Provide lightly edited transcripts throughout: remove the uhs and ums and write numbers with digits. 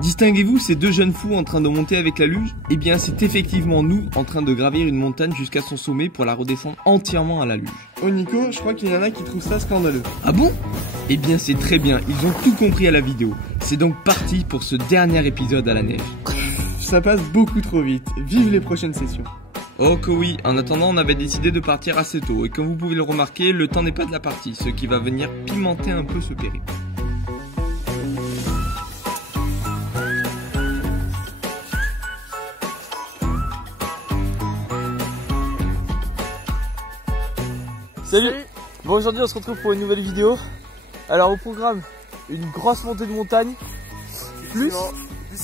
Distinguez-vous ces deux jeunes fous en train de monter avec la luge? Eh bien c'est effectivement nous en train de gravir une montagne jusqu'à son sommet pour la redescendre entièrement à la luge. Oh Nico, je crois qu'il y en a qui trouvent ça scandaleux. Ah bon? Eh bien c'est très bien, ils ont tout compris à la vidéo. C'est donc parti pour ce dernier épisode à la neige. Ça passe beaucoup trop vite, vive les prochaines sessions. Oh que oui, en attendant on avait décidé de partir assez tôt et comme vous pouvez le remarquer, le temps n'est pas de la partie, ce qui va venir pimenter un peu ce périple. Salut. Bon, aujourd'hui on se retrouve pour une nouvelle vidéo. Alors au programme, une grosse montée de montagne, plus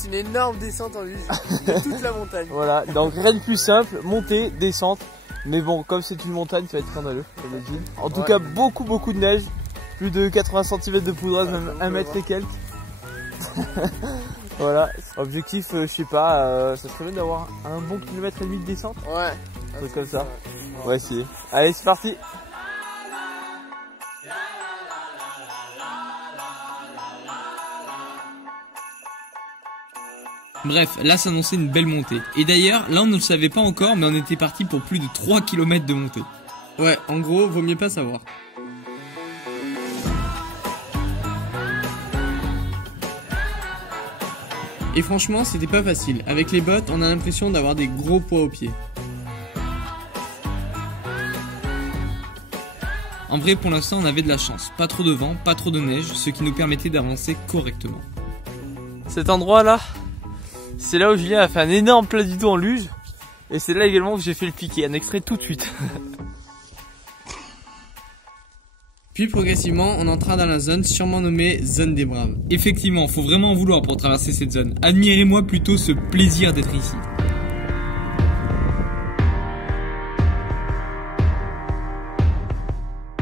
une énorme descente en luge de toute la montagne. Voilà, donc rien de plus simple, montée, descente. Mais bon, comme c'est une montagne, ça va être scandaleux, comme je dis. En tout cas, beaucoup de neige, plus de 80 cm de poudrage, même 1 mètre et quelques. Voilà, objectif, je sais pas, ça serait bien d'avoir un bon kilomètre et demi de descente. Ouais, un truc comme ça. On va essayer. Allez, c'est parti. Bref, là s'annonçait une belle montée. Et d'ailleurs, là on ne le savait pas encore, mais on était parti pour plus de 3 km de montée. Ouais, en gros, vaut mieux pas savoir. Et franchement, c'était pas facile. Avec les bottes, on a l'impression d'avoir des gros poids aux pieds. En vrai, pour l'instant, on avait de la chance. Pas trop de vent, pas trop de neige, ce qui nous permettait d'avancer correctement. Cet endroit-là, c'est là où Julien a fait un énorme plat du tout en luge. Et c'est là également que j'ai fait le piqué, un extrait tout de suite. Puis progressivement, on entra dans la zone sûrement nommée zone des braves. Effectivement, faut vraiment en vouloir pour traverser cette zone. Admirez-moi plutôt ce plaisir d'être ici.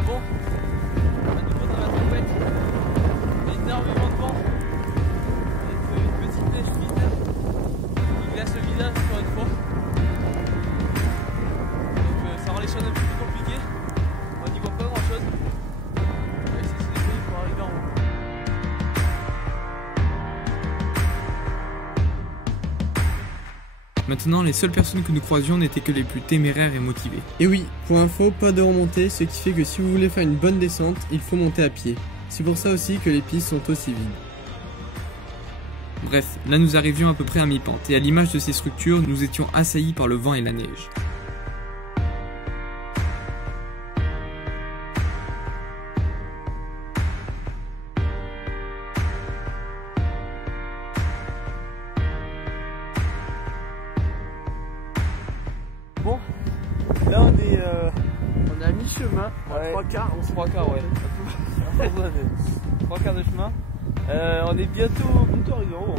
Bon, à nouveau dans la tempête, énormément de vent, avec une petite neige qui glace le visage encore une fois. Donc ça rend les choses un peu plus compliquées, on n'y voit pas grand chose. On va essayer de se débrouiller pour arriver en haut. Maintenant, les seules personnes que nous croisions n'étaient que les plus téméraires et motivées. Et oui, pour info, pas de remontée, ce qui fait que si vous voulez faire une bonne descente, il faut monter à pied. C'est pour ça aussi que les pistes sont aussi vides. Bref, là nous arrivions à peu près à mi-pente, et à l'image de ces structures, nous étions assaillis par le vent et la neige. Bon, là on est On est à mi-chemin, ouais, 3 quarts, on se 3 quarts, ouais. 3 quarts de chemin. On est bientôt arrivé en haut.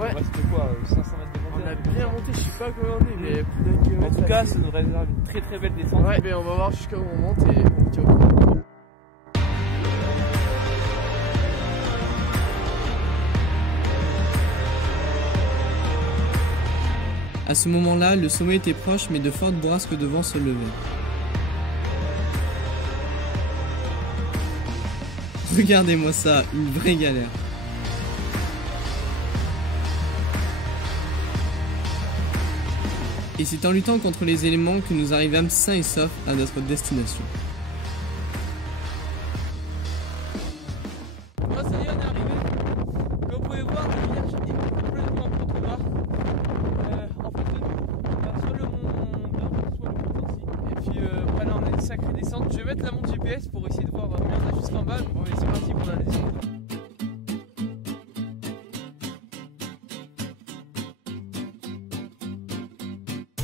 Ouais. Il reste quoi, 500 mètres de montée. On a bien monté, je sais pas comment on est, mais plus d'un kilomètre. En tout cas, ça nous réserve une très belle descente. Ouais, mais on va voir jusqu'à où on monte et on tient au courant. À ce moment-là, le sommet était proche, mais de fortes bourrasques de vent se levaient. Regardez-moi ça, une vraie galère. Et c'est en luttant contre les éléments que nous arrivâmes sains et saufs à notre destination. Bon, ça y est, on est arrivé. Comme vous pouvez voir, le village est complètement en contrebas. En fait, de nous, soit le mont Blanc, soit le mont Nancy. Et puis voilà, on a une sacrée descente. Je vais mettre la montre GPS pour essayer de voir combien on a jusqu'en bas. Bon, mais c'est parti pour la descente.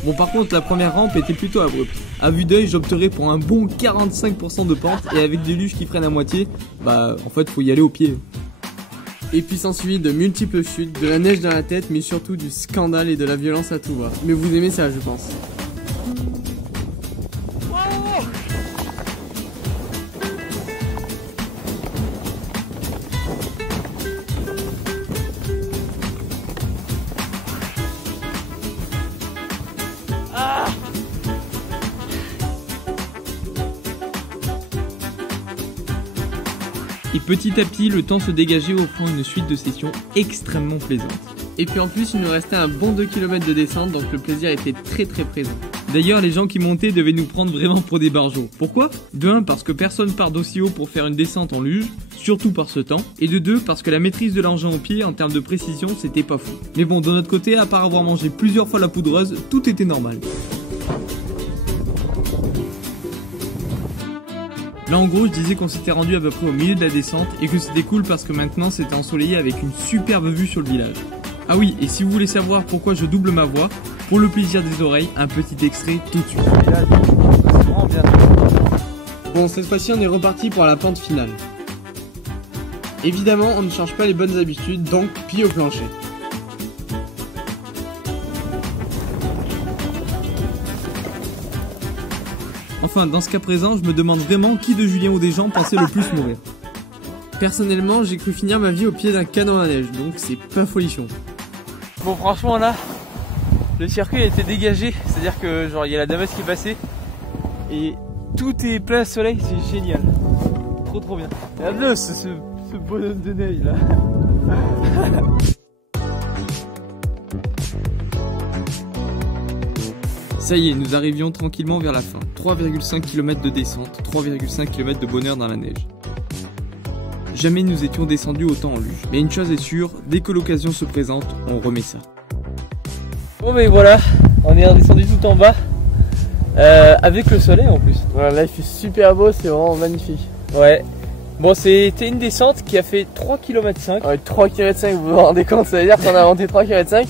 Bon par contre la première rampe était plutôt abrupte. À vue d'œil j'opterais pour un bon 45% de pente et avec des luges qui freinent à moitié, bah en fait faut y aller au pied. Et puis s'ensuit de multiples chutes, de la neige dans la tête, mais surtout du scandale et de la violence à tout va. Mais vous aimez ça je pense. Et petit à petit, le temps se dégageait offrant une suite de sessions extrêmement plaisantes. Et puis en plus, il nous restait un bon 2 km de descente, donc le plaisir était très présent. D'ailleurs, les gens qui montaient devaient nous prendre vraiment pour des barjots. Pourquoi? De 1, parce que personne part d'aussi haut pour faire une descente en luge, surtout par ce temps. Et de 2, parce que la maîtrise de l'engin au pied, en termes de précision, c'était pas fou. Mais bon, de notre côté, à part avoir mangé plusieurs fois la poudreuse, tout était normal. Là en gros je disais qu'on s'était rendu à peu près au milieu de la descente et que c'était cool parce que maintenant c'était ensoleillé avec une superbe vue sur le village. Ah oui, et si vous voulez savoir pourquoi je double ma voix, pour le plaisir des oreilles, un petit extrait tout de suite. Bon, cette fois-ci on est reparti pour la pente finale. Évidemment, on ne change pas les bonnes habitudes, donc pied au plancher. Enfin, dans ce cas présent, je me demande vraiment qui de Julien ou des gens pensait le plus mourir. Personnellement, j'ai cru finir ma vie au pied d'un canon à neige, donc c'est pas folichon. Bon, franchement, là, le circuit a été dégagé, c'est-à-dire que genre il y a la Damas qui est passée et tout est plein soleil, c'est génial. Trop bien. Regarde-le, ce bonhomme de neige là. Ça y est, nous arrivions tranquillement vers la fin. 3,5 km de descente, 3,5 km de bonheur dans la neige. Jamais nous étions descendus autant en luge. Mais une chose est sûre, dès que l'occasion se présente, on remet ça. Bon mais voilà, on est redescendu tout en bas, avec le soleil en plus. Voilà, là il fait super beau, c'est vraiment magnifique. Ouais. Bon, c'était une descente qui a fait 3,5 km. Ouais, 3 km, vous vous rendez compte, ça veut dire qu'on a monté 3 km.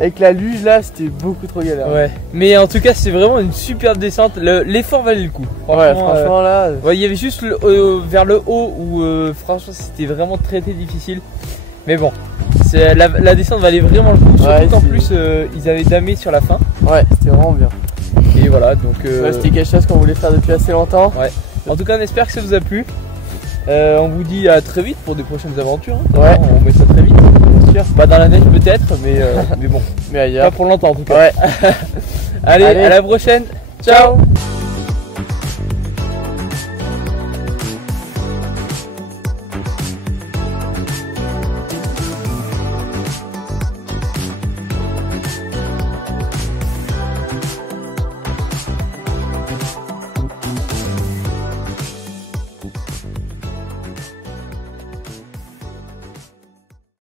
Avec la luge là, c'était beaucoup trop galère. Ouais, mais en tout cas, c'est vraiment une superbe descente. L'effort valait le coup. Ouais, franchement là. Ouais, il y avait juste vers le haut où franchement c'était vraiment très difficile. Mais bon, la descente valait vraiment le coup. Surtout Ouais, qu'en plus, ils avaient damé sur la fin. Ouais, c'était vraiment bien. Et voilà, donc. Ouais, c'était quelque chose qu'on voulait faire depuis assez longtemps. Ouais. En tout cas, on espère que ça vous a plu. On vous dit à très vite pour des prochaines aventures. Hein. Ouais. On met ça très vite. Pas dans la neige peut-être, mais bon. Mais ailleurs. Pas pour longtemps en tout cas. Ouais. Allez, à la prochaine. Ciao.